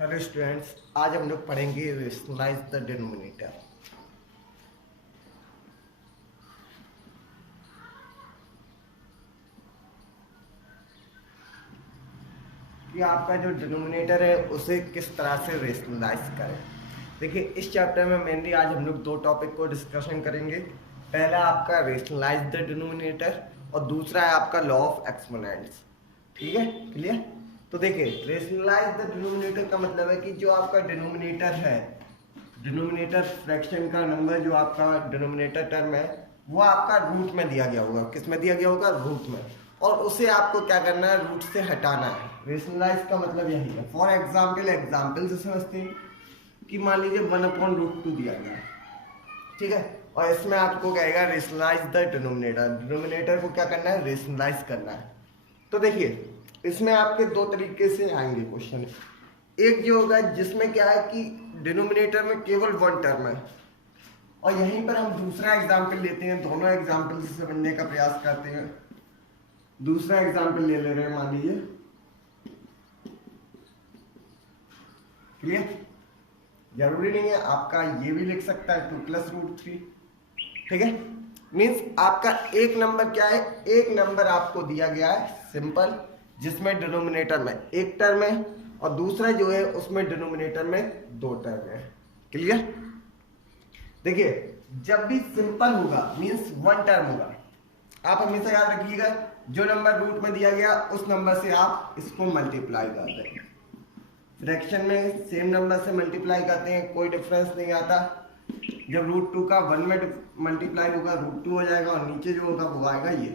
Hello students, आज हम लोग पढ़ेंगे रेशनलाइज द डिनोमिनेटर। कि आपका जो डिनोमिनेटर है उसे किस तरह से रेशनलाइज करें। देखिए, इस चैप्टर में मेनली आज हम लोग दो टॉपिक को डिस्कशन करेंगे। पहला आपका रेशनलाइज द डिनोमिनेटर और दूसरा है आपका लॉ ऑफ एक्सपोनेंट्स। ठीक है, क्लियर। तो देखिए, रेशनलाइज द डिनोमिनेटर का मतलब है कि जो आपका डिनोमिनेटर है, डिनोमिनेटर फ्रैक्शन का नंबर जो आपका डिनोमिनेटर टर्म है वो आपका रूट में दिया गया होगा। किस में दिया गया होगा? रूट में। और उसे आपको क्या करना है? रूट से हटाना है। रेशनलाइज का मतलब यही है। फॉर एग्जाम्पल से समझते हैं कि मान लीजिए 1/√2 दिया गया है, ठीक है, और इसमें आपको कहेगा रेशनलाइज द डिनोमिनेटर। डिनोमिनेटर को क्या करना है? रेशनलाइज करना है। तो देखिए, इसमें आपके दो तरीके से आएंगे क्वेश्चन। एक जो होगा जिसमें क्या है कि डिनोमिनेटर में केवल वन टर्म है, और यहीं पर हम दूसरा एग्जाम्पल लेते हैं। दोनों एग्जाम्पल से समझने का प्रयास करते हैं। दूसरा एग्जाम्पल ले रहे हैं, मान लीजिए, क्लियर। जरूरी नहीं है, आपका ये भी लिख सकता है 2+√3, ठीक है। मीन्स आपका एक नंबर क्या है? एक नंबर आपको दिया गया है सिंपल, जिसमें डिनोमिनेटर में एक टर्म है और दूसरा जो है उसमें डिनोमिनेटर में दो टर्म है। क्लियर। देखिए, जब भी सिंपल होगा मीन्स वन टर्म होगा, आप हमेशा याद रखिएगा जो नंबर रूट में दिया गया उस नंबर से आप इसको मल्टीप्लाई करते हैं। फ्रैक्शन में सेम नंबर से मल्टीप्लाई करते हैं, कोई डिफरेंस नहीं आता। जब √2 का 1 में मल्टीप्लाई होगा √2 हो जाएगा, और नीचे जो होगा वो आएगा ये,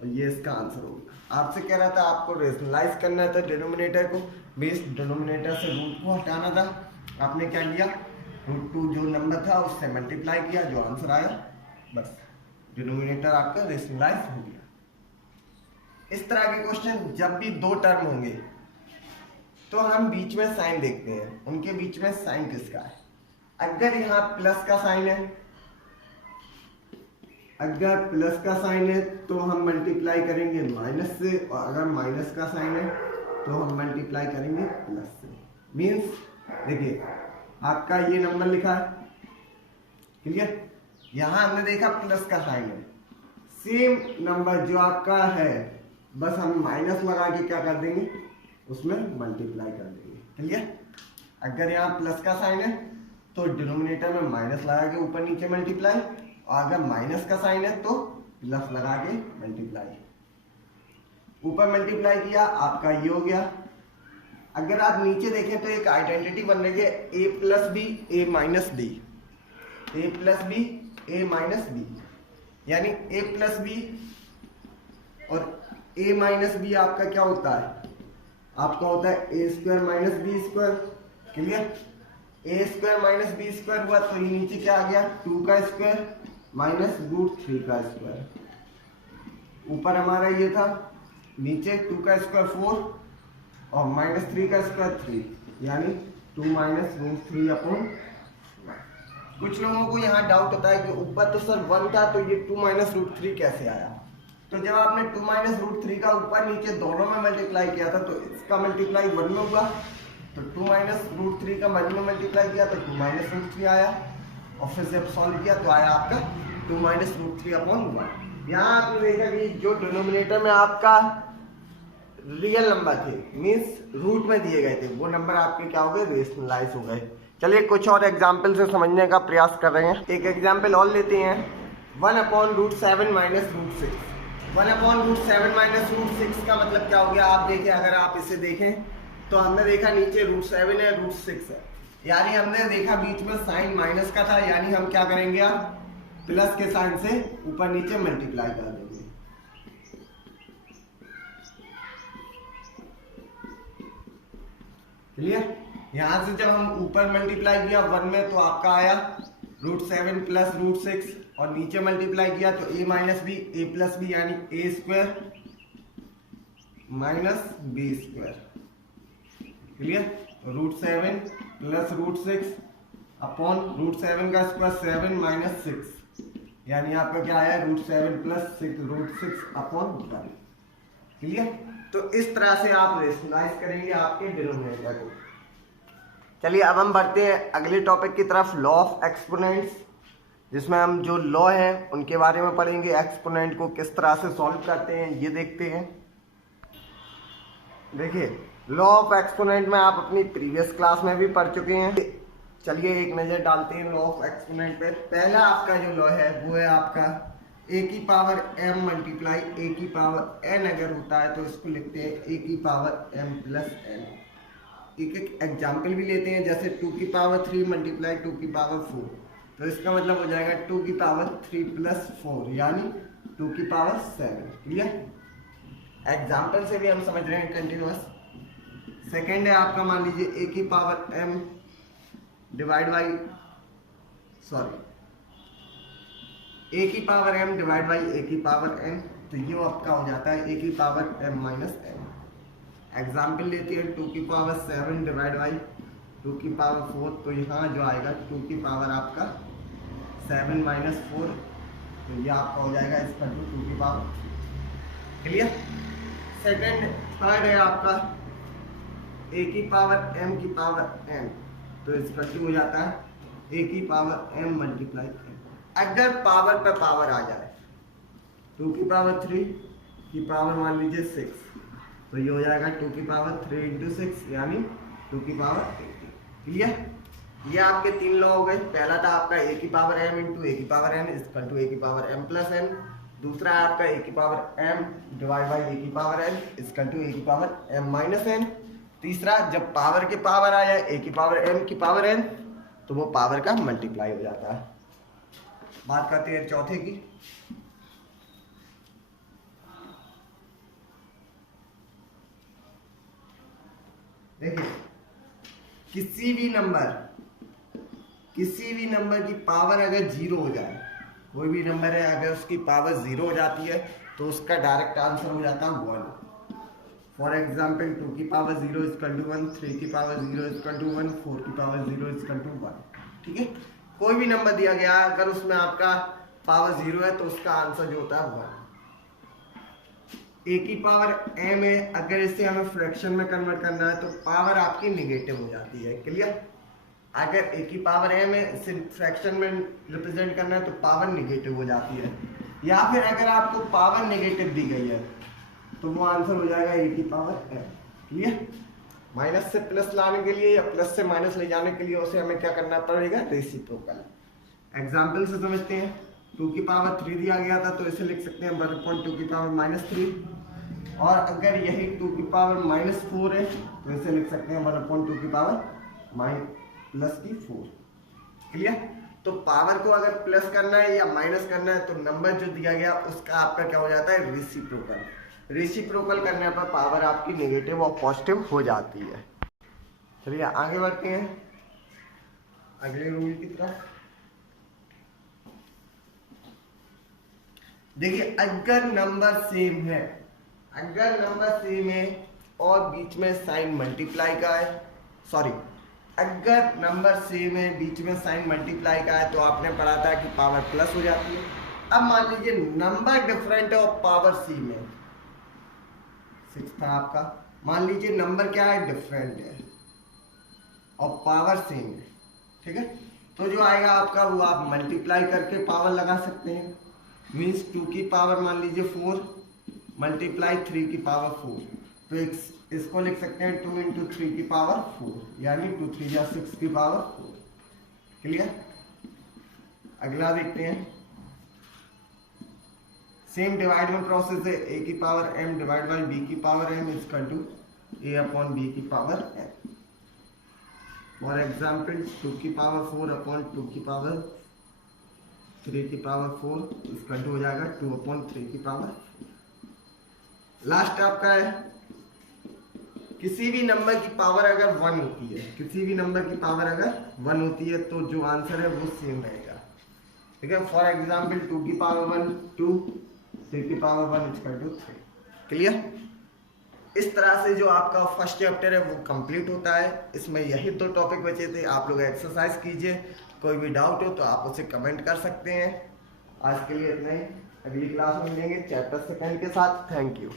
और ये इसका आंसर होगा। आपसे कह रहा था आपको रेशनलाइज करना था डिनोमिनेटर को, बेस डिनोमिनेटर से रूट को हटाना था। आपने क्या किया? √2 जो नंबर था उससे मल्टीप्लाई किया, जो आंसर आया, बस डिनोमिनेटर आपका रेशनलाइज हो गया। इस तरह के क्वेश्चन जब भी दो टर्म होंगे तो हम बीच में साइन देखते हैं, उनके बीच में साइन किसका है। अगर यहाँ प्लस का साइन है, अगर प्लस का साइन है तो हम मल्टीप्लाई करेंगे माइनस से, और अगर माइनस का साइन है तो हम मल्टीप्लाई करेंगे प्लस से। मीन्स देखिए, आपका ये नंबर लिखा है, क्लियर। यहां हमने देखा प्लस का साइन है, सेम नंबर जो आपका है बस हम माइनस लगा के क्या कर देंगे? उसमें मल्टीप्लाई कर देंगे। क्लियर। अगर यहाँ प्लस का साइन है तो डिनोमिनेटर में माइनस लगा के ऊपर नीचे मल्टीप्लाई, और अगर माइनस का साइन है तो प्लस लगा के मल्टीप्लाई। ऊपर मल्टीप्लाई किया, आपका ये हो गया। अगर आप नीचे देखें तो एक आइडेंटिटी बन रही है a+b a-b, a+b a-b, यानी a+b और a-b आपका क्या होता है? आपका होता है a² - b²। Clear. a² - b² हुआ तो ये नीचे क्या आ गया? 2 का स्क्वायर माइनस √3 का स्क्वायर। ऊपर हमारा ये था, नीचे 2 का स्क्वायर 4 और -3 का स्क्वायर 3, यानी 2 - √3/। कुछ लोगों को यहाँ डाउट होता है कि ऊपर तो सर 1 था तो ये 2 - √3 कैसे आया। तो जब आपने 2 - √3 का ऊपर नीचे दोनों में मल्टीप्लाई किया था तो इसका मल्टीप्लाई 1 में हुआ, तो 2 - √3 का 1 में मल्टीप्लाई किया तो 2 - √3 आया, और फिर जब सॉल्व किया तो आया आपका 2 - √3/1। यहाँ आपने देखा कि जो डिनोमिनेटर में आपका रियल नंबर थे, मीन्स रूट में दिए गए थे, वो नंबर आपके क्या हो गए? रेशनलाइज हो गए। चलिए कुछ और एग्जाम्पल से समझने का प्रयास कर रहे हैं। एक एग्जाम्पल और लेते हैं, 1/√7 - √6। 1/√7 - √6 का मतलब क्या हो गया? आप देखें, अगर आप इसे देखें तो हमने देखा नीचे √7 है, √6 है, यानी हमने देखा बीच में साइन माइनस का था, यानी हम क्या करेंगे? आप प्लस के साइन से ऊपर नीचे मल्टीप्लाई कर देंगे। क्लियर। यहां से जब हम ऊपर मल्टीप्लाई किया 1 में तो आपका आया √7 + √6, और नीचे मल्टीप्लाई किया तो a - b a+b, यानी a² - b²। क्लियर। √7 + √6 अपॉन √7 का स्क्वायर 7 - 6, यानी आपका क्या आया? √7 + √6/1। क्लियर। तो इस तरह से आप रेशनलाइज करेंगे आपके डिनोमिनेटर को। चलिए अब हम बढ़ते हैं अगले टॉपिक की तरफ, लॉ ऑफ एक्सपोनेंट्स, जिसमें हम जो लॉ है उनके बारे में पढ़ेंगे, एक्सपोनेंट को किस तरह से सॉल्व करते हैं ये देखते हैं। देखिए लॉ ऑफ एक्सपोनेंट में आप अपनी प्रीवियस क्लास में भी पढ़ चुके हैं। चलिए एक नज़र डालते हैं लॉ ऑफ एक्सपोनेंट पे। पहला आपका जो लॉ है वो है आपका ए की पावर m मल्टीप्लाई ए की पावर n अगर होता है तो इसको लिखते हैं ए की पावर m प्लस n। एक एक एग्जाम्पल भी लेते हैं, जैसे 2 की पावर 3 मल्टीप्लाई 2 की पावर 4, तो इसका मतलब हो जाएगा 2 की पावर 3 प्लस 4 यानी 2 की पावर 7। क्लियर। एग्जाम्पल से भी हम समझ रहे हैं कंटिन्यूअस। सेकेंड है आपका, मान लीजिए ए की पावर m डिवाइड बाई ए की पावर m डिवाइड बाई ए की पावर n, तो ये आपका हो जाता है ए की power m minus n। Example लेते हैं 2 की पावर 7 डिवाइड बाई 2 की पावर 4, तो यहाँ जो आएगा 2 की पावर आपका 7 माइनस 4, तो ये आपका हो जाएगा इसका 2 की पावर। क्लियर। थर्ड है आपका ए की पावर m की पावर n, तो इसका 2 हो जाता है ए की पावर m मल्टीप्लाई n। अगर पावर पे पावर आ जाए 2 की पावर 3 की पावर मान लीजिए 6, तो ये हो जाएगा 2 की पावर 3 इंटू 6 यानी 2 की पावर 80। क्लियर। ये आपके 3 लॉ हो गए। पहला था आपका ए की पावर m इंटू ए की पावर n इक्वल टू ए की पावर m प्लस n। दूसरा है आपका ए की पावर m डिवाइड बाई ए की पावर n इक्वल टू ए की पावर m माइनस n। तीसरा, जब पावर के पावर आ जाए ए की पावर m की पावर n, तो वो पावर का मल्टीप्लाई हो जाता है। बात करते हैं चौथे की। देखिए किसी भी नंबर की पावर अगर 0 हो जाए, कोई भी नंबर है अगर उसकी पावर 0 हो जाती है तो उसका डायरेक्ट आंसर हो जाता है 1। फॉर एग्जाम्पल 2 की पावर 0 इक्वल टू 1, 3 की पावर 0 इक्वल टू 1, 4 की पावर 0 इक्वल टू 1। ठीक है, कोई भी नंबर दिया गया है अगर उसमें आपका पावर 0 है तो उसका आंसर जो होता है 1। ए की पावर m है, अगर इसे हमें फ्रैक्शन में कन्वर्ट करना है तो पावर आपकी निगेटिव हो जाती है। क्लियर। अगर ए की पावर m है, इसे फ्रैक्शन में रिप्रेजेंट करना है तो पावर निगेटिव हो जाती है। या फिर अगर आपको पावर निगेटिव दी गई है तो वो आंसर हो जाएगा ए की पावर m। क्लियर। माइनस से प्लस लाने के लिए या प्लस से माइनस ले जाने के लिए उसे हमें क्या करना पड़ेगा, रेसिप्रोकल। एग्जाम्पल से समझते हैं। 2 की पावर 3 दिया गया था तो इसे लिख सकते हैं 1/2 की पावर माइनस 3, और अगर यही 2 की पावर माइनस 4 है तो इसे लिख सकते हैं 1/2 की पावर प्लस की 4। क्लियर। तो पावर को अगर प्लस करना है या माइनस करना है तो नंबर जो दिया गया उसका आपका क्या हो जाता है, रेसिप्रोकल। रेसिप्रोकल करने पर पावर आपकी नेगेटिव और पॉजिटिव हो जाती है। चलिए आगे बढ़ते हैं अगले रूल की तरफ। देखिए अगर नंबर सेम है और बीच में साइन मल्टीप्लाई का है, अगर नंबर सेम है बीच में साइन मल्टीप्लाई का है तो आपने पढ़ा था कि पावर प्लस हो जाती है। अब मान लीजिए नंबर डिफरेंट है और पावर सेम है, 6 था आपका। मान लीजिए नंबर क्या है, डिफरेंट है और पावर सेम है। ठीक है, तो जो आएगा आपका वो आप मल्टीप्लाई करके पावर लगा सकते हैं। मीन्स 2 की पावर मान लीजिए 4 मल्टीप्लाई 3 की पावर 4, तो इसको लिख सकते हैं 2 इंटू 3 की पावर 4 यानी 2 3 या 6 की पावर 4। क्लियर। अगला देखते हैं। सेम डिवाइडमेंट प्रोसेस है, a की power m divide by b की power m equal to a upon b की पावर m। फॉर एग्जाम्पल 2 की पावर 4 अपॉन 2 की पावर 3 की पावर 4 इक्वल टू हो जाएगा 2 अपॉन 3 की पावर। लास्ट आपका है, किसी भी नंबर की पावर अगर 1 होती है, तो जो आंसर है वो सेम रहेगा। ठीक है। फॉर एग्जाम्पल 2 की पावर 1 2, 3 की पावर 1 इक्वल टू 3। क्लियर। इस तरह से जो आपका फर्स्ट चैप्टर है वो कंप्लीट होता है। इसमें यही 2 टॉपिक बचे थे। आप लोग एक्सरसाइज कीजिए, कोई भी डाउट हो तो आप उसे कमेंट कर सकते हैं। आज के लिए इतना ही, अगली क्लास में मिलेंगे चैप्टर 2 के साथ। Thank you.